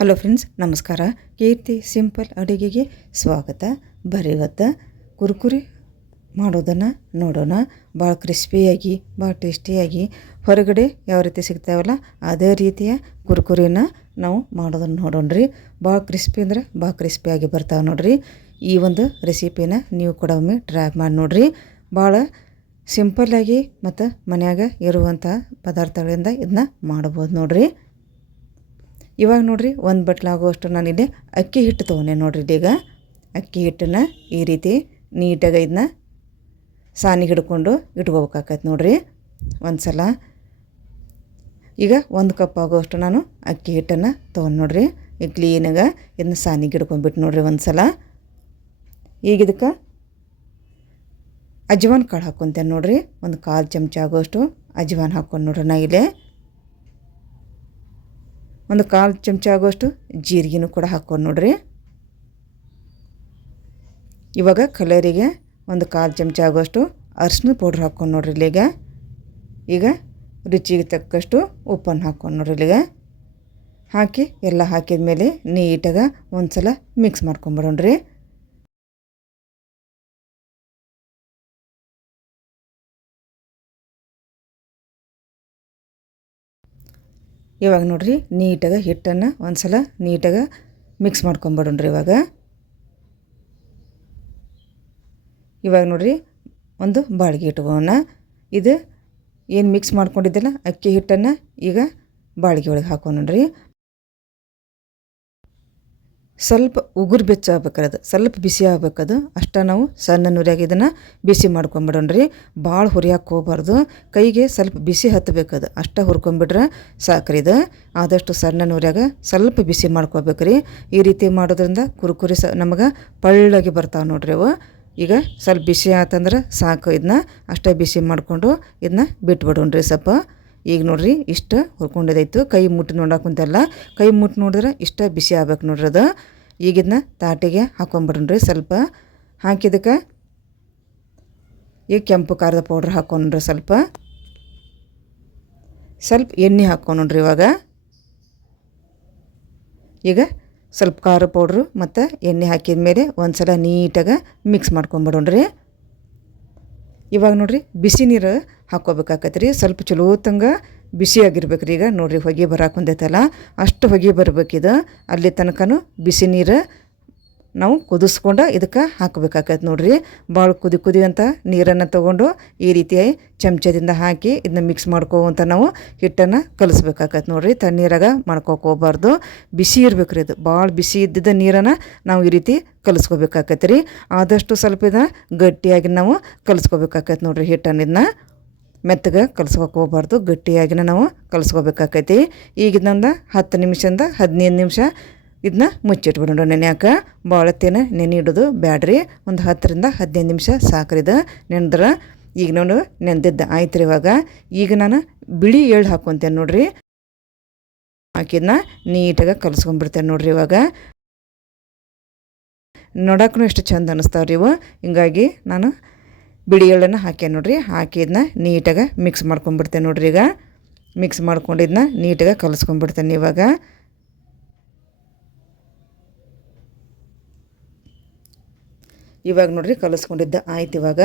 Hello friends, ನಮಸ್ಕಾರ. ಕೀರ್ತಿ simple ಅಡುಗೆಗೆ ಸ್ವಾಗತ. ಬರಿವತ್ತ ಕುರ್ಕುರಿ ಮಾಡೋದನ್ನು ನೋಡೋಣ. ಭಾಳ ಕ್ರಿಸ್ಪಿಯಾಗಿ, ಭಾಳ ಟೇಸ್ಟಿಯಾಗಿ ಹೊರಗಡೆ ಯಾವ ರೀತಿ ಸಿಗ್ತಾವಲ್ಲ, ಅದೇ ರೀತಿಯ ಕುರ್ಕುರಿನ ನಾವು ಮಾಡೋದನ್ನು ನೋಡೋಣ ರೀ ಭಾಳ ಕ್ರಿಸ್ಪಿ ಅಂದರೆ ಭಾಳ ಕ್ರಿಸ್ಪಿಯಾಗಿ ಬರ್ತಾವೆ ನೋಡ್ರಿ. ಈ ಒಂದು ರೆಸಿಪಿನ ನೀವು ಕೂಡ ಒಮ್ಮೆ ಟ್ರೈ ಮಾಡಿ ನೋಡ್ರಿ. ಭಾಳ ಸಿಂಪಲ್ಲಾಗಿ ಮತ್ತು ಮನ್ಯಾಗ ಇರುವಂಥ ಪದಾರ್ಥಗಳಿಂದ ಇದನ್ನ ಮಾಡ್ಬೋದು ನೋಡ್ರಿ. ಇವಾಗ ನೋಡಿರಿ, ಒಂದು ಬಟ್ಲಾಗುವಷ್ಟು ನಾನಿಲ್ಲಿ ಅಕ್ಕಿ ಹಿಟ್ಟು ತೊಗೊಂಡೆ ನೋಡಿರಿ ಇದೀಗ ಅಕ್ಕಿ ಹಿಟ್ಟನ್ನು ಈ ರೀತಿ ನೀಟಾಗಿ ಇದನ್ನ ಸಾನಿಗೆ ಹಿಡ್ಕೊಂಡು ಇಟ್ಕೋಬೇಕಾಗತ್ತೆ ನೋಡಿರಿ ಒಂದು ಸಲ ಈಗ ಒಂದು ಕಪ್ ಆಗುವಷ್ಟು ನಾನು ಅಕ್ಕಿ ಹಿಟ್ಟನ್ನು ತೊಗೊಂಡು ನೋಡಿರಿ. ಈಗ ಕ್ಲೀನಾಗ ಇದನ್ನ ಸಾನಿಗೆ ಹಿಡ್ಕೊಂಡ್ಬಿಟ್ಟು ನೋಡಿರಿ ಒಂದು ಸಲ ಈಗ ಇದಕ್ಕೆ ಅಜ್ವಾನ್ ಕಾಳು ಹಾಕ್ಕೊತೇನೆ ನೋಡಿರಿ, ಒಂದು ಕಾಲು ಚಮಚ ಆಗುವಷ್ಟು ಅಜ್ವಾನ್ ಹಾಕ್ಕೊಂಡು ನೋಡ್ರಿ ನಾ ಇಲ್ಲೇ. ಒಂದು ಕಾಲು ಚಮಚ ಆಗುವಷ್ಟು ಜೀರಿಗೆನೂ ಕೂಡ ಹಾಕ್ಕೊಂಡು ನೋಡ್ರಿ. ಇವಾಗ ಕಲರಿಗೆ ಒಂದು ಕಾಲು ಚಮಚ ಆಗೋಷ್ಟು ಅರ್ಶಿನ ಪೌಡ್ರ್ ಹಾಕ್ಕೊಂಡು ನೋಡ್ರಿ ಇಲ್ಲಿಗೆ. ಈಗ ರುಚಿಗೆ ತಕ್ಕಷ್ಟು ಉಪ್ಪನ್ನು ಹಾಕ್ಕೊಂಡು ನೋಡ್ರಿ ಇಲ್ಲಿಗೆ. ಹಾಕಿ, ಎಲ್ಲ ಹಾಕಿದ ಮೇಲೆ ನೀಟಾಗ ಒಂದು ಸಲ ಮಿಕ್ಸ್ ಮಾಡ್ಕೊಂಬಿಡೋಣ್ರಿ ಇವಾಗ ನೋಡಿರಿ ನೀಟಾಗಿ ಹಿಟ್ಟನ್ನು ಒಂದು ಸಲ ನೀಟಾಗಿ ಮಿಕ್ಸ್ ಮಾಡ್ಕೊಂಬಿಡೋಣ್ರಿ ಇವಾಗ. ಇವಾಗ ನೋಡಿರಿ ಒಂದು ಬಾಳಿಗೆ ಇಟ್ಕೋಣ ಇದು ಏನು ಮಿಕ್ಸ್ ಮಾಡ್ಕೊಂಡಿದ್ದಲ್ಲ, ಅಕ್ಕಿ ಹಿಟ್ಟನ್ನು ಈಗ ಬಾಳಿಗೆ ಒಳಗೆ ಹಾಕೋಣ್ರಿ ಸ್ವಲ್ಪ ಉಗುರು ಬೆಚ್ಚ ಆಗ್ಬೇಕದು ಸ್ವಲ್ಪ ಬಿಸಿ ಆಗ್ಬೇಕದು. ಅಷ್ಟ ನಾವು ಸಣ್ಣ ನುರಿಯಾಗಿ ಇದನ್ನು ಬಿಸಿ ಮಾಡ್ಕೊಂಬಿಡೋಣ್ರಿ. ಭಾಳ ಹುರಿಯಾಕೆ ಹೋಗ್ಬಾರ್ದು. ಕೈಗೆ ಸ್ವಲ್ಪ ಬಿಸಿ ಹತ್ತಬೇಕದು ಅಷ್ಟ ಹುರ್ಕೊಂಬಿಟ್ರೆ ಸಾಕ್ರಿ ಇದು. ಆದಷ್ಟು ಸಣ್ಣ ನುರಿಯಾಗ ಸ್ವಲ್ಪ ಬಿಸಿ ಮಾಡ್ಕೋಬೇಕ್ರಿ. ಈ ರೀತಿ ಮಾಡೋದ್ರಿಂದ ಕುರುಕುರಿ ಸ ನಮಗೆ ಪಳ್ಳಾಗಿ ಬರ್ತಾವೆ ನೋಡ್ರಿ ಅವು. ಈಗ ಸ್ವಲ್ಪ ಬಿಸಿ ಆತಂದ್ರೆ ಸಾಕು ಇದನ್ನ. ಅಷ್ಟೇ ಬಿಸಿ ಮಾಡಿಕೊಂಡು ಇದನ್ನ ಬಿಟ್ಬಿಡೋಣ್ರಿ ಸ್ವಲ್ಪ. ಈಗ ನೋಡ್ರಿ ಇಷ್ಟ ಹುರ್ಕೊಂಡಿದ್ದಾಯ್ತು ಕೈ ಮುಟ್ಟು ನೋಡಕ್ಕಂತೆಲ್ಲ ಕೈ ಮುಟ್ಟು ನೋಡಿದ್ರೆ ಇಷ್ಟ ಬಿಸಿ ಆಗ್ಬೇಕು ನೋಡ್ರಿ ಅದು. ಈಗ ಇದನ್ನ ತಾಟಿಗೆ ಹಾಕೊಂಬಿಡ್ರಿ ಸ್ವಲ್ಪ. ಹಾಕಿದಕ್ಕೆ ಈಗ ಕೆಂಪು ಖಾರದ ಪೌಡ್ರ್ ಹಾಕೊಂಡ್ರಿ ಸ್ವಲ್ಪ. ಸ್ವಲ್ಪ ಎಣ್ಣೆ ಹಾಕ್ಕೊಂಡ್ರಿ ಇವಾಗ. ಈಗ ಸ್ವಲ್ಪ ಖಾರ ಪೌಡ್ರು ಮತ್ತು ಎಣ್ಣೆ ಹಾಕಿದ ಮೇಲೆ ಒಂದು ಸಲ ನೀಟಾಗಿ ಮಿಕ್ಸ್ ಮಾಡ್ಕೊಂಬಿಡೋಣ್ರಿ. ಇವಾಗ ನೋಡ್ರಿ ಬಿಸಿ ನೀರು ಹಾಕ್ಕೋಬೇಕಾಕತ್ರಿ. ರೀ ಸ್ವಲ್ಪ ಚಲೋ ತಂಗ ಬಿಸಿಯಾಗಿರ್ಬೇಕು ರೀ ಈಗ. ನೋಡಿರಿ ಹೊಗೆ ಬರಾಕೊಂದೈತಲ್ಲ. ಅಷ್ಟು ಹೊಗೆ ಬರಬೇಕಿದು. ಅಲ್ಲಿ ತನಕನೂ ಬಿಸಿ ನೀರು ನಾವು ಕುದಿಸ್ಕೊಂಡು ಇದಕ್ಕೆ ಹಾಕಬೇಕಾಗತ್ತೆ ನೋಡಿರಿ. ಭಾಳ ಕುದಿ ಕುದಿ ಅಂತ ನೀರನ್ನು ತೊಗೊಂಡು ಈ ರೀತಿಯಾಗಿ ಚಮಚದಿಂದ ಹಾಕಿ ಇದನ್ನ ಮಿಕ್ಸ್ ಮಾಡ್ಕೋವಂತ ನಾವು ಹಿಟ್ಟನ್ನು ಕಲಿಸ್ಬೇಕಾಗತ್ತೆ ನೋಡ್ರಿ. ತಣ್ಣೀರಾಗ ಮಾಡ್ಕೋಕೋಬಾರ್ದು. ಬಿಸಿ ಇರ್ಬೇಕು ರೀ ಇದು. ಭಾಳ ಬಿಸಿ ಇದ್ದಿದ್ದ ನೀರನ್ನು ನಾವು ಈ ರೀತಿ ಕಲಿಸ್ಕೋಬೇಕಾಗತ್ತೆ ರೀ ಆದಷ್ಟು ಸ್ವಲ್ಪ ಇದನ್ನು ಗಟ್ಟಿಯಾಗಿ ನಾವು ಕಲಿಸ್ಕೋಬೇಕಾಗತ್ತೆ ನೋಡಿರಿ ಹಿಟ್ಟನ್ನು. ಇದನ್ನ ಮೆತ್ತಗೆ ಕಲಸ್ಕೊಕ್ಕೆ ಹೋಗ್ಬಾರ್ದು, ಗಟ್ಟಿಯಾಗಿನ ನಾವು ಕಲಸ್ಕೋಬೇಕಾಕೈತಿ. ಈಗ ಹತ್ತು ನಿಮಿಷದಿಂದ ಹದಿನೈದು ನಿಮಿಷ ಇದನ್ನ ಮುಚ್ಚಿಟ್ಬಿಡೋಣ ನೆನೆಯಾಕ ಭಾಳ ಹೊತ್ತೇನು ನೆನೆ ಇಡೋದು ಬ್ಯಾಡ್ರಿ. ಒಂದು ಹತ್ತರಿಂದ ಹದಿನೈದು ನಿಮಿಷ ಸಾಕ್ರಿದ ನೆನೆದ್ರೆ. ಈಗ ನೋಡು ನೆನೆದಿದ್ದ ಆಯ್ತು ರೀ ಇವಾಗ. ಈಗ ನಾನು ಬಿಳಿ ಎಳ್ಳು ಹಾಕ್ಕೊತೇನೆ ನೋಡ್ರಿ. ಹಾಕಿದ್ನ ನೀಟಾಗಿ ಕಲಸ್ಕೊಂಡ್ಬಿಡ್ತೇನೆ ನೋಡ್ರಿ ಇವಾಗ. ನೋಡೋಕ್ಕೂ ಎಷ್ಟು ಚಂದ ಅನ್ನಿಸ್ತಾವ್ರಿ ಇವು. ಹಿಂಗಾಗಿ ನಾನು ಬಿಳಿ ಎಳ್ಳನ್ನು ಹಾಕ್ಯ ನೋಡ್ರಿ. ಇದನ್ನ ನೀಟಾಗಿ ಮಿಕ್ಸ್ ಮಾಡ್ಕೊಂಬಿಡ್ತೇನೆ ನೋಡ್ರಿ ಈಗ. ಮಿಕ್ಸ್ ಮಾಡ್ಕೊಂಡಿದ್ನ ನೀಟಾಗಿ ಕಲಿಸ್ಕೊಂಡ್ಬಿಡ್ತೇನೆ ಇವಾಗ. ಇವಾಗ ನೋಡ್ರಿ ಕಲಿಸ್ಕೊಂಡಿದ್ದ ಆಯ್ತು ಇವಾಗ.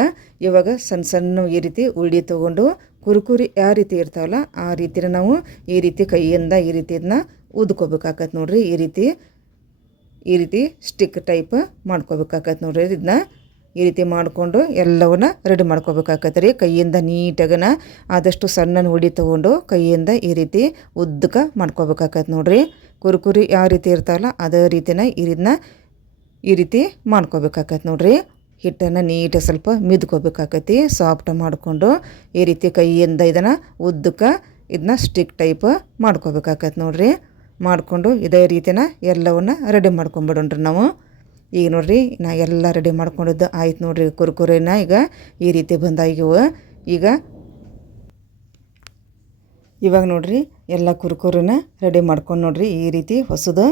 ಇವಾಗ ಸಣ್ಣ ಸಣ್ಣ ಈ ರೀತಿ ಉಳ್ಳಿ ತೊಗೊಂಡು ಕುರುಕುರಿ ಯಾವ ರೀತಿ ಇರ್ತಾವಲ್ಲ, ಆ ರೀತಿನ ನಾವು ಈ ರೀತಿ ಕೈಯಿಂದ ಈ ರೀತಿ ಇದನ್ನ ಊದ್ಕೋಬೇಕಾಗತ್ತೆ ನೋಡ್ರಿ. ಈ ರೀತಿ ಈ ರೀತಿ ಸ್ಟಿಕ್ ಟೈಪ್ ಮಾಡ್ಕೋಬೇಕಾಗತ್ತೆ ನೋಡ್ರಿ ಇದನ್ನ ಈ ರೀತಿ ಮಾಡಿಕೊಂಡು ಎಲ್ಲವನ್ನ ರೆಡಿ ಮಾಡ್ಕೋಬೇಕಾಗತ್ತೆ ರೀ ಕೈಯಿಂದ ನೀಟಾಗನ ಆದಷ್ಟು ಸಣ್ಣನ ಹುಡಿ ತೊಗೊಂಡು ಕೈಯಿಂದ ಈ ರೀತಿ ಉದ್ದಕ್ಕೆ ಮಾಡ್ಕೋಬೇಕಾಗತ್ತೆ ನೋಡ್ರಿ. ಕುರುಕುರಿ ಯಾವ ರೀತಿ ಇರ್ತಾವಲ್ಲ ಅದೇ ರೀತಿನ ಈ ರೀತಿನ ಈ ರೀತಿ ಮಾಡ್ಕೋಬೇಕಾಗತ್ತೆ ನೋಡ್ರಿ. ಹಿಟ್ಟನ್ನು ನೀಟಾಗಿ ಸ್ವಲ್ಪ ಮಿದ್ಕೋಬೇಕಾಗತ್ತೆ ಸಾಫ್ಟ್ ಮಾಡಿಕೊಂಡು ಈ ರೀತಿ ಕೈಯಿಂದ ಇದನ್ನು ಉದ್ದಕ್ಕೆ ಇದನ್ನ ಸ್ಟಿಕ್ ಟೈಪ್ ಮಾಡ್ಕೋಬೇಕಾಗತ್ತೆ ನೋಡ್ರಿ. ಮಾಡಿಕೊಂಡು ಇದೇ ರೀತಿನ ಎಲ್ಲವನ್ನ ರೆಡಿ ಮಾಡ್ಕೊಂಬಿಡೋಣ್ರಿ ನಾವು. ಈಗ ನೋಡ್ರಿ, ನಾ ಎಲ್ಲ ರೆಡಿ ಮಾಡ್ಕೊಂಡಿದ್ದು. ಆಯ್ತು ನೋಡ್ರಿ ಕುರ್ಕುರೆನ ಈಗ ಈ ರೀತಿ ಬಂದಾಗಿವು ಈಗ ಇವಾಗ ನೋಡ್ರಿ, ಎಲ್ಲ ಕುರ್ಕುರೆನ ರೆಡಿ ಮಾಡ್ಕೊಂಡು ನೋಡ್ರಿ ಈ ರೀತಿ ಹೊಸದು.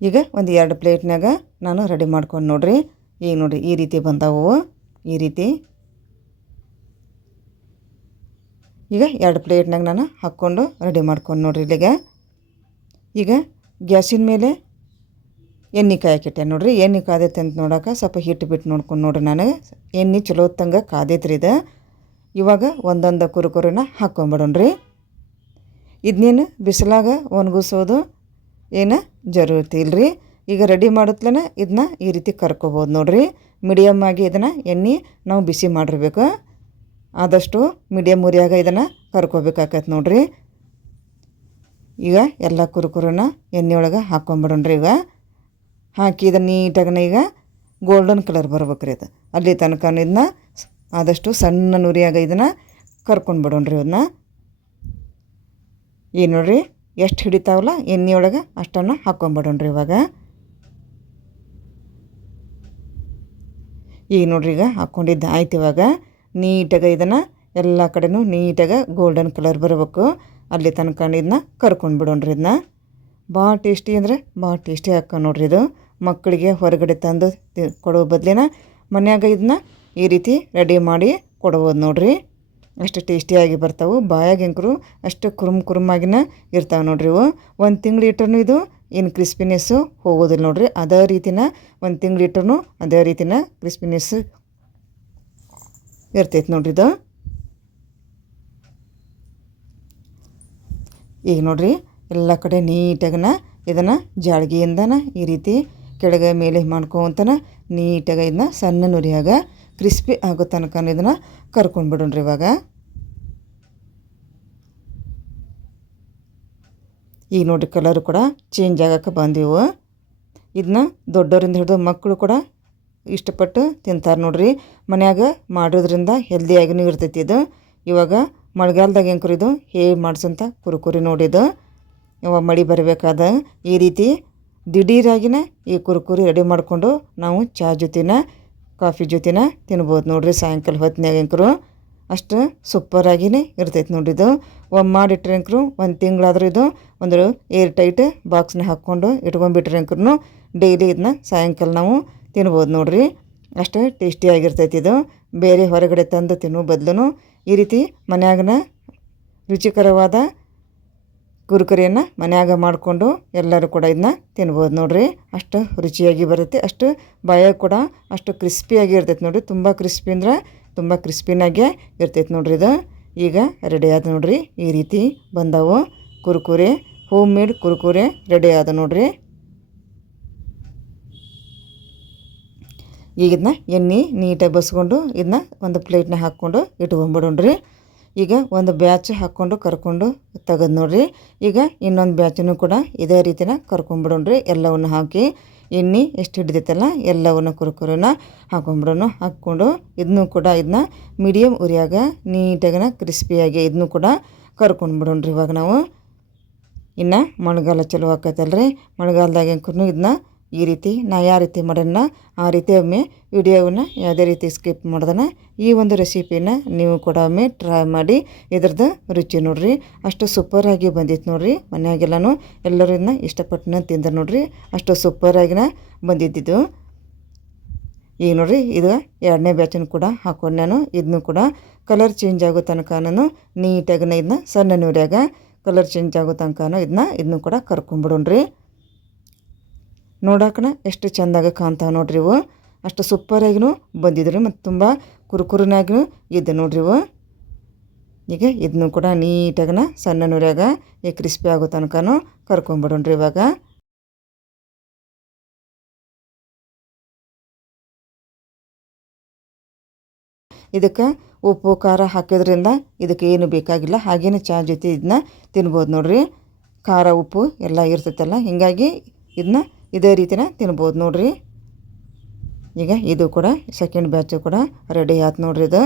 ಈಗ ಒಂದು ಎರಡು ಪ್ಲೇಟ್ನಾಗ ನಾನು ರೆಡಿ ಮಾಡ್ಕೊಂಡು ನೋಡ್ರಿ. ಈಗ ನೋಡಿರಿ, ಈ ರೀತಿ ಬಂದವು, ಈ ರೀತಿ. ಈಗ ಎರಡು ಪ್ಲೇಟ್ನಾಗ ನಾನು ಹಾಕ್ಕೊಂಡು ರೆಡಿ ಮಾಡ್ಕೊಂಡು ನೋಡ್ರಿ ಇಲ್ಲಿಗೆ. ಈಗ ಗ್ಯಾಸಿನ ಮೇಲೆ ಎಣ್ಣೆ ಕಾಯಕಿಟ್ಟೆ ನೋಡ್ರಿ, ಎಣ್ಣೆ ಕಾದೈತೆ ಅಂತ ನೋಡೋಕೆ ಸ್ವಲ್ಪ ಹಿಟ್ಟು ಬಿಟ್ಟು ನೋಡ್ಕೊಂಡು ನೋಡ್ರಿ ನಾನು. ಎಣ್ಣೆ ಚಲೋ ಹೊತ್ತಂಗೆ ಕಾದೈತ್ರಿ ಇದು. ಇವಾಗ ಒಂದೊಂದು ಕುರುಕುರಿನ ಹಾಕ್ಕೊಂಬಿಡೋಣ್ರಿ. ಇದನ್ನೇನು ಬಿಸಿಲಾಗ ಒಣಗಿಸೋದು ಏನು ಜರೂರತಿ ಇಲ್ರಿ. ಈಗ ರೆಡಿ ಮಾಡುತ್ತಲೇ ಇದನ್ನ ಈ ರೀತಿ ಕರ್ಕೋಬೋದು ನೋಡ್ರಿ. ಮೀಡಿಯಮ್ ಆಗಿ ಇದನ್ನು ಎಣ್ಣೆ ನಾವು ಬಿಸಿ ಮಾಡಿರ್ಬೇಕು. ಆದಷ್ಟು ಮೀಡಿಯಮ್ ಉರಿಯಾಗ ಇದನ್ನು ಕರ್ಕೋಬೇಕಾಗತ್ತೆ ನೋಡ್ರಿ. ಈಗ ಎಲ್ಲ ಕುರುಕುರನ ಎಣ್ಣೆ ಒಳಗೆ ಹಾಕ್ಕೊಂಬಿಡೋಣ್ರಿ ಈಗ. ಹಾಕಿ ಇದನ್ನು ನೀಟಾಗನ ಈಗ ಗೋಲ್ಡನ್ ಕಲರ್ ಬರ್ಬೇಕ್ರಿ ಅದು. ಅಲ್ಲಿ ತನಕ ಇದನ್ನ ಆದಷ್ಟು ಸಣ್ಣ ನುರಿಯಾಗ ಇದನ್ನು ಕರ್ಕೊಂಡು ಬಿಡೋಣ್ರಿ ಅದನ್ನ ಈಗ ನೋಡ್ರಿ ಎಷ್ಟು ಹಿಡಿತಾವಲ್ಲ ಎಣ್ಣೆ ಒಳಗೆ ಅಷ್ಟನ್ನು ಹಾಕ್ಕೊಂಬಿಡೋಣ್ರಿ ಇವಾಗ. ಈಗ ನೋಡ್ರಿ ಈಗ ಹಾಕ್ಕೊಂಡಿದ್ದು ಆಯ್ತು ಇವಾಗ. ನೀಟಾಗಿ ಇದನ್ನು ಎಲ್ಲ ಕಡೆನೂ ನೀಟಾಗಿ ಗೋಲ್ಡನ್ ಕಲರ್ ಬರಬೇಕು. ಅಲ್ಲಿ ತನಕ ಇದನ್ನ ಕರ್ಕೊಂಡು ಬಿಡೋಣ್ರಿ ಇದನ್ನ ಭಾಳ ಟೇಸ್ಟಿ ಅಂದರೆ ಭಾಳ ಟೇಸ್ಟಿ ಹಾಕ ನೋಡ್ರಿ ಇದು. ಮಕ್ಕಳಿಗೆ ಹೊರಗಡೆ ತಂದು ಕೊಡೋ ಬದಲಿನ ಮನ್ಯಾಗ ಇದನ್ನ ಈ ರೀತಿ ರೆಡಿ ಮಾಡಿ ಕೊಡ್ಬೋದು ನೋಡ್ರಿ. ಅಷ್ಟು ಟೇಸ್ಟಿಯಾಗಿ ಬರ್ತಾವೆ. ಬಾಯಾಗಿಂಕರು ಅಷ್ಟು ಕುರುಮ್ ಕುರುಮಾಗಿನ ಇರ್ತಾವೆ ನೋಡ್ರಿ ಇವು. ಒಂದು ತಿಂಗಳು ಇಟ್ಟರು ಇದು ಏನು ಕ್ರಿಸ್ಪಿನೆಸ್ಸು ಹೋಗೋದಿಲ್ಲ ನೋಡ್ರಿ. ಅದೇ ರೀತಿನ ಒಂದು ತಿಂಗಳು ಇಟ್ಟರು ಅದೇ ರೀತಿನ ಕ್ರಿಸ್ಪಿನೆಸ್ ಇರ್ತೈತೆ ನೋಡ್ರಿ ಇದು. ಈಗ ನೋಡಿರಿ, ಎಲ್ಲ ಕಡೆ ನೀಟಾಗನ ಇದನ್ನು ಜಾಳ್ಗೆಯಿಂದನ ಈ ರೀತಿ ಕೆಳಗೆ ಮೇಲೆ ಮಾಡ್ಕೊತನ ನೀಟಾಗಿ ಇದನ್ನ ಸಣ್ಣ ನುರಿಯಾಗ ಕ್ರಿಸ್ಪಿ ಆಗೋ ತನಕ ಇದನ್ನು ಕರ್ಕೊಂಡು ಬಿಡೋಣ್ರಿ ಇವಾಗ. ಈಗ ನೋಡ್ರಿ ಕಲರು ಕೂಡ ಚೇಂಜ್ ಆಗಕ್ಕೆ ಬಂದಿವು. ಇದನ್ನ ದೊಡ್ಡವರಿಂದ ಹಿಡಿದು ಮಕ್ಕಳು ಕೂಡ ಇಷ್ಟಪಟ್ಟು ತಿಂತಾರೆ ನೋಡ್ರಿ. ಮನ್ಯಾಗ ಮಾಡೋದ್ರಿಂದ ಹೆಲ್ದಿಯಾಗಿನೂ ಇರ್ತೈತಿ ಇದು. ಇವಾಗ ಮಳೆಗಾಲದಾಗ ಹೆಂಗ್ರಿ ಇದು ಹೇಗೆ ಮಾಡ್ಸಂತ ಕುರುಕುರಿ ನೋಡಿದ್ದು ಇವಾಗ ಮಳೆ ಬರಬೇಕಾದ. ಈ ರೀತಿ ದಿಢೀರಾಗಿನ ಈ ಕುರುಕುರಿ ರೆಡಿ ಮಾಡಿಕೊಂಡು ನಾವು ಚಹಾ ಜೊತೆನ, ಕಾಫಿ ಜೊತೆನ ತಿನ್ಬೋದು ನೋಡ್ರಿ ಸಾಯಂಕಾಲ ಹೊತ್ತಿನಾಗ ಹೆಂಕರು ಅಷ್ಟು ಸೂಪರಾಗಿನೇ ಇರ್ತೈತೆ ನೋಡಿದ್ದು ಒಮ್ಮೆ ಮಾಡಿಟ್ರೆ ಅಂಕರು ಒಂದು ತಿಂಗಳಾದ್ರೂ ಇದು ಒಂದು ಏರ್ ಟೈಟ್ ಬಾಕ್ಸ್ನ ಹಾಕ್ಕೊಂಡು ಇಟ್ಕೊಂಡ್ಬಿಟ್ರೆ ಅಂಕ್ರು ಡೈಲಿ ಇದನ್ನ ಸಾಯಂಕಾಲ ನಾವು ತಿನ್ಬೋದು ನೋಡ್ರಿ. ಅಷ್ಟು ಟೇಸ್ಟಿಯಾಗಿರ್ತೈತಿ ಇದು. ಬೇರೆ ಹೊರಗಡೆ ತಂದು ತಿನ್ನೋ ಬದಲು ಈ ರೀತಿ ಮನ್ಯಾಗನ ರುಚಿಕರವಾದ ಕುರುಕುರಿಯನ್ನು ಮನ್ಯಾಗ ಮಾಡಿಕೊಂಡು ಎಲ್ಲರೂ ಕೂಡ ಇದನ್ನ ತಿನ್ಬೋದು ನೋಡಿರಿ. ಅಷ್ಟು ರುಚಿಯಾಗಿ ಬರುತ್ತೆ, ಅಷ್ಟು ಬಾಯ ಕೂಡ ಅಷ್ಟು ಕ್ರಿಸ್ಪಿಯಾಗಿ ಇರ್ತೈತೆ ನೋಡಿರಿ. ತುಂಬ ಕ್ರಿಸ್ಪಿ ಅಂದ್ರೆ ತುಂಬ ಕ್ರಿಸ್ಪಿನಾಗೆ ಇರ್ತೈತೆ ನೋಡಿರಿ ಇದು. ಈಗ ರೆಡಿ ಆದ ನೋಡಿರಿ, ಈ ರೀತಿ ಬಂದವು Kurkure, home made Kurkure ready ಆದ ನೋಡ್ರಿ. ಈಗ ಇದನ್ನ ಎಣ್ಣೆ ನೀಟಾಗಿ ಬಸ್ಕೊಂಡು ಇದನ್ನ ಒಂದು ಪ್ಲೇಟ್ನ ಹಾಕ್ಕೊಂಡು ಇಟ್ಕೊಂಡ್ಬಿಡೋಣ್ರಿ ಈಗ ಒಂದು ಬ್ಯಾಚ್ ಹಾಕ್ಕೊಂಡು ಕರ್ಕೊಂಡು ತೆಗೆದು ನೋಡ್ರಿ. ಈಗ ಇನ್ನೊಂದು ಬ್ಯಾಚನ್ನು ಕೂಡ ಇದೇ ರೀತಿನ ಕರ್ಕೊಂಡ್ಬಿಡೋಣ್ರಿ ಎಲ್ಲವನ್ನು ಹಾಕಿ. ಎಣ್ಣೆ ಎಷ್ಟು ಹಿಡಿದೈತಲ್ಲ ಎಲ್ಲವನ್ನು ಕುರುಕುರನ್ನ ಹಾಕೊಂಬಿಡೋಣ. ಹಾಕ್ಕೊಂಡು ಇದನ್ನು ಕೂಡ ಇದನ್ನ ಮೀಡಿಯಮ್ ಉರಿಯಾಗ ನೀಟಾಗಿನ ಕ್ರಿಸ್ಪಿಯಾಗಿ ಇದನ್ನು ಕೂಡ ಕರ್ಕೊಂಡ್ಬಿಡೋಣ್ರಿ ಇವಾಗ ನಾವು. ಇನ್ನು ಮಳೆಗಾಲ ಚಲೋ ಆಕೈತಲ್ರಿ. ಮಳೆಗಾಲದಾಗ ಇದನ್ನ ಈ ರೀತಿ ನಾ ಯಾವ ರೀತಿ ಮಾಡೋಣ, ಆ ರೀತಿ ಒಮ್ಮೆ ವಿಡಿಯೋವನ್ನು ಯಾವುದೇ ರೀತಿ ಸ್ಕಿಪ್ ಮಾಡ್ದನ, ಈ ಒಂದು ರೆಸಿಪಿನ ನೀವು ಕೂಡ ಒಮ್ಮೆ ಟ್ರೈ ಮಾಡಿ ಇದ್ರದ್ದು ರುಚಿ ನೋಡ್ರಿ. ಅಷ್ಟು ಸೂಪರಾಗಿ ಬಂದಿತ್ತು ನೋಡ್ರಿ. ಮನೆಯಾಗೆಲ್ಲನೂ ಎಲ್ಲರೂ ಇದನ್ನ ಇಷ್ಟಪಟ್ಟು ತಿಂದ್ರೆ ನೋಡ್ರಿ. ಅಷ್ಟು ಸೂಪರಾಗಿನ ಬಂದಿದ್ದಿದ್ದು. ಈಗ ನೋಡ್ರಿ, ಇದು ಎರಡನೇ ಬ್ಯಾಚನ್ನು ಕೂಡ ಹಾಕೊಂಡು ನಾನು. ಇದನ್ನು ಕೂಡ ಕಲರ್ ಚೇಂಜ್ ಆಗೋ ತನಕ ನಾನು ನೀಟಾಗಿ ಇದನ್ನ ಸಣ್ಣ ನೂರ್ಯಾಗ ಕಲರ್ ಚೇಂಜ್ ಆಗೋ ತನಕ ಇದನ್ನ ಇದನ್ನು ಕೂಡ ಕರ್ಕೊಂಬಿಡೋಣ್ರಿ ನೋಡಕ್ಕನ ಎಷ್ಟು ಚೆಂದಾಗ ಕಾಣ್ತಾವೆ ನೋಡ್ರಿ ಇವು. ಅಷ್ಟು ಸೂಪರಾಗಿನೂ ಬಂದಿದ್ರಿ ಮತ್ತು ತುಂಬ ಕುರುಕುರುನಾಗಿನೂ ಇದ್ದು ನೋಡ್ರಿ ಇವು. ಈಗ ಇದನ್ನು ಕೂಡ ನೀಟಾಗಿನ ಸಣ್ಣ ನೂರ್ಯಾಗ ಈ ಕ್ರಿಸ್ಪಿ ಆಗೋ ತನಕನೂ ಕರ್ಕೊಂಬಿಡೋಣ್ರಿ ಇವಾಗ. ಇದಕ್ಕೆ ಉಪ್ಪು, ಖಾರ ಹಾಕಿದ್ರಿಂದ ಇದಕ್ಕೆ ಏನು ಬೇಕಾಗಿಲ್ಲ, ಹಾಗೇನೆ ಚಹಾ ಜೊತೆ ಇದನ್ನ ತಿನ್ಬೋದು ನೋಡ್ರಿ. ಖಾರ, ಉಪ್ಪು ಎಲ್ಲ ಇರ್ತೈತಲ್ಲ, ಹೀಗಾಗಿ ಇದನ್ನ ಇದೇ ರೀತಿನ ತಿನ್ಬೋದು ನೋಡಿರಿ. ಈಗ ಇದು ಕೂಡ ಸೆಕೆಂಡ್ ಬ್ಯಾಚು ಕೂಡ ರೆಡಿ ಆಯ್ತು ನೋಡ್ರಿ ಇದು.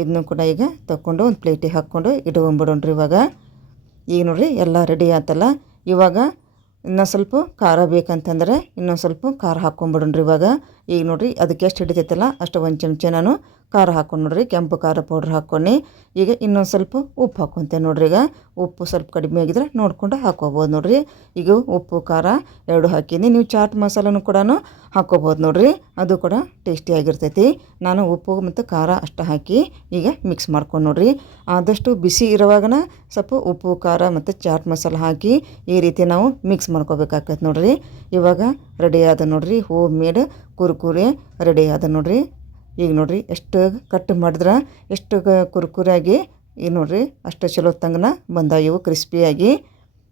ಇದನ್ನು ಕೂಡ ಈಗ ತಗೊಂಡು ಒಂದು ಪ್ಲೇಟಿಗೆ ಹಾಕ್ಕೊಂಡು ಇಟ್ಕೊಂಬಿಡೋಣ್ರಿ ಇವಾಗ. ಈಗ ನೋಡ್ರಿ ಎಲ್ಲ ರೆಡಿ ಆಯ್ತಲ್ಲ. ಇವಾಗ ಇನ್ನೊಂದು ಸ್ವಲ್ಪ ಖಾರ ಬೇಕಂತಂದ್ರೆ ಇನ್ನೊಂದು ಸ್ವಲ್ಪ ಖಾರ ಹಾಕ್ಕೊಂಬಿಡೋಣ್ರಿ ಇವಾಗ. ಈಗ ನೋಡಿರಿ ಅದಕ್ಕೆ ಎಷ್ಟು ಹಿಡಿತೈತಲ್ಲ, ಅಷ್ಟು ಒಂದು ಚಮಚ ನಾನು ಖಾರ ಹಾಕೊಂಡು ನೋಡ್ರಿ, ಕೆಂಪು ಖಾರ ಪೌಡ್ರ್ ಹಾಕ್ಕೊಂಡು. ಈಗ ಇನ್ನೊಂದು ಸ್ವಲ್ಪ ಉಪ್ಪು ಹಾಕ್ಕೊಂತೆ ನೋಡ್ರಿ ಈಗ. ಉಪ್ಪು ಸ್ವಲ್ಪ ಕಡಿಮೆ ಆಗಿದ್ರೆ ನೋಡ್ಕೊಂಡು ಹಾಕೋಬೋದು ನೋಡ್ರಿ. ಈಗ ಉಪ್ಪು, ಖಾರ ಎರಡು ಹಾಕೀನಿ. ನೀವು ಚಾಟ್ ಮಸಾಲನೂ ಕೂಡ ಹಾಕೋಬೋದು ನೋಡ್ರಿ. ಅದು ಕೂಡ ಟೇಸ್ಟಿಯಾಗಿರ್ತೈತಿ ನಾನು ಉಪ್ಪು ಮತ್ತು ಖಾರ ಅಷ್ಟು ಹಾಕಿ ಈಗ ಮಿಕ್ಸ್ ಮಾಡ್ಕೊಂಡು ನೋಡ್ರಿ. ಆದಷ್ಟು ಬಿಸಿ ಇರುವಾಗನ ಸ್ವಲ್ಪ ಉಪ್ಪು, ಖಾರ ಮತ್ತು ಚಾಟ್ ಮಸಾಲ ಹಾಕಿ ಈ ರೀತಿ ನಾವು ಮಿಕ್ಸ್ ಮಾಡ್ಕೋಬೇಕಾಗತ್ತೆ ನೋಡ್ರಿ. ಇವಾಗ ರೆಡಿ ಆದ ನೋಡ್ರಿ ಹೋಮ್ ಮೇಡ್ ಕುರ್ಕುರೆ ರೆಡಿ ಅದ ನೋಡ್ರಿ. ಈಗ ನೋಡ್ರಿ ಎಷ್ಟು ಕಟ್ ಮಾಡಿದ್ರೆ, ಎಷ್ಟು ಕುರ್ಕುರಿಯಾಗಿ ಈಗ ನೋಡ್ರಿ ಅಷ್ಟು ಚಲೋ ತಂಗನ ಬಂದಾವ ಇವು ಕ್ರಿಸ್ಪಿಯಾಗಿ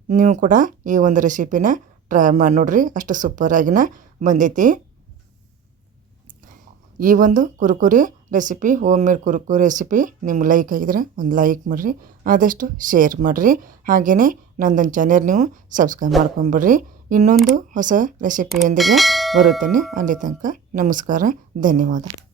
ನೀವು ಕೂಡ ಈ ಒಂದು ರೆಸಿಪಿನ ಟ್ರೈ ಮಾಡಿ ನೋಡ್ರಿ, ಅಷ್ಟು ಸೂಪರಾಗಿನ ಬಂದೈತಿ. ಈ ಒಂದು Kurkure recipe home made Kurkure recipe ನಿಮ್ಗೆ ಲೈಕ್ ಆಗಿದ್ರೆ ಒಂದು ಲೈಕ್ ಮಾಡಿರಿ, ಆದಷ್ಟು ಶೇರ್ ಮಾಡಿರಿ. ಹಾಗೆಯೇ ನಂದೊಂದು ಚಾನೆಲ್ ನೀವು ಸಬ್ಸ್ಕ್ರೈಬ್ ಮಾಡ್ಕೊಂಬಿಡ್ರಿ. ಇನ್ನೊಂದು ಹೊಸ ರೆಸಿಪಿಯೊಂದಿಗೆ ಬರುತ್ತೇನೆ. ಅಲ್ಲಿ ತನಕ ನಮಸ್ಕಾರ ಧನ್ಯವಾದ.